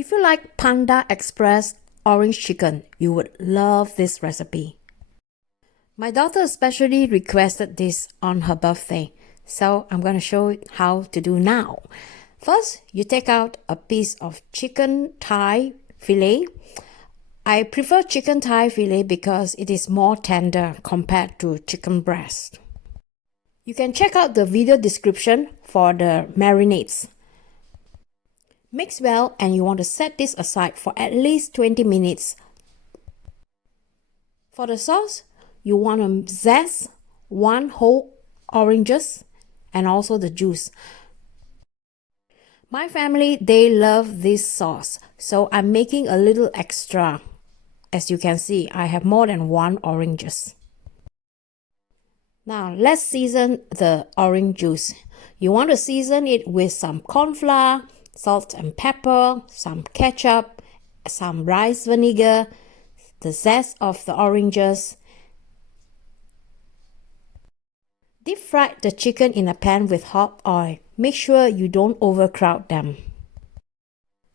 If you like Panda Express Orange Chicken, you would love this recipe. My daughter especially requested this on her birthday, so I'm going to show you how to do now. First, you take out a piece of chicken thigh fillet. I prefer chicken thigh fillet because it is more tender compared to chicken breast. You can check out the video description for the marinades. Mix well, and you want to set this aside for at least 20 minutes. For the sauce, you want to zest 1 whole oranges and also the juice. My family, they love this sauce, so I'm making a little extra. As you can see, I have more than 1 oranges. Now, let's season the orange juice. You want to season it with some corn flour, salt and pepper, some ketchup, some rice vinegar, the zest of the oranges. Deep fry the chicken in a pan with hot oil. Make sure you don't overcrowd them.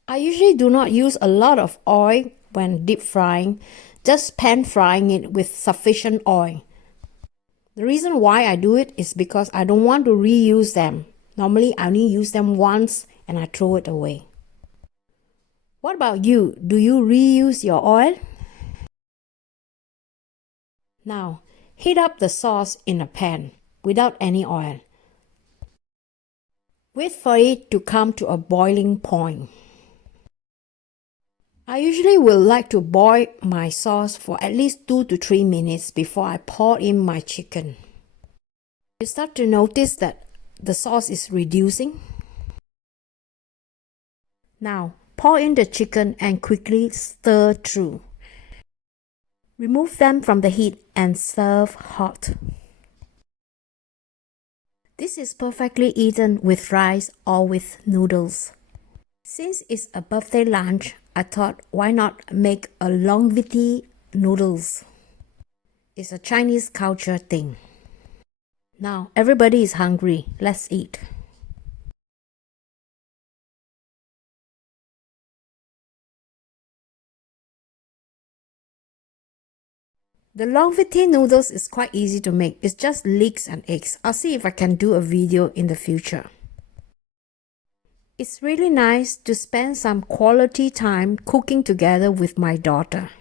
I usually do not use a lot of oil when deep frying, just pan frying it with sufficient oil. The reason why I do it is because I don't want to reuse them. Normally, I only use them once and I throw it away. What about you? Do you reuse your oil? Now, heat up the sauce in a pan without any oil. Wait for it to come to a boiling point. I usually will like to boil my sauce for at least 2 to 3 minutes before I pour in my chicken. You start to notice that the sauce is reducing. Now, pour in the chicken and quickly stir through. Remove them from the heat and serve hot. This is perfectly eaten with rice or with noodles. Since it's a birthday lunch, I thought why not make a longevity noodles. It's a Chinese culture thing. Now everybody is hungry. Let's eat. The longevity noodles is quite easy to make. It's just leeks and eggs. I'll see if I can do a video in the future. It's really nice to spend some quality time cooking together with my daughter.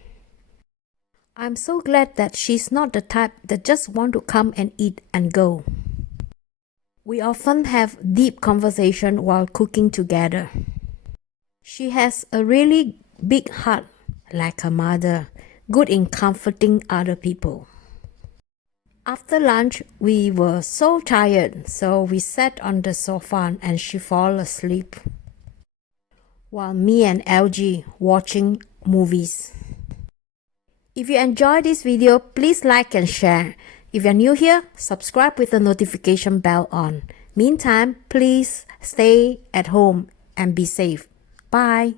I'm so glad that she's not the type that just want to come and eat and go. We often have deep conversation while cooking together. She has a really big heart like her mother, good in comforting other people. After lunch, we were so tired, so we sat on the sofa and she fell asleep, while me and LG watching movies. If you enjoyed this video, please like and share. If you're new here, subscribe with the notification bell on. Meantime, please stay at home and be safe. Bye.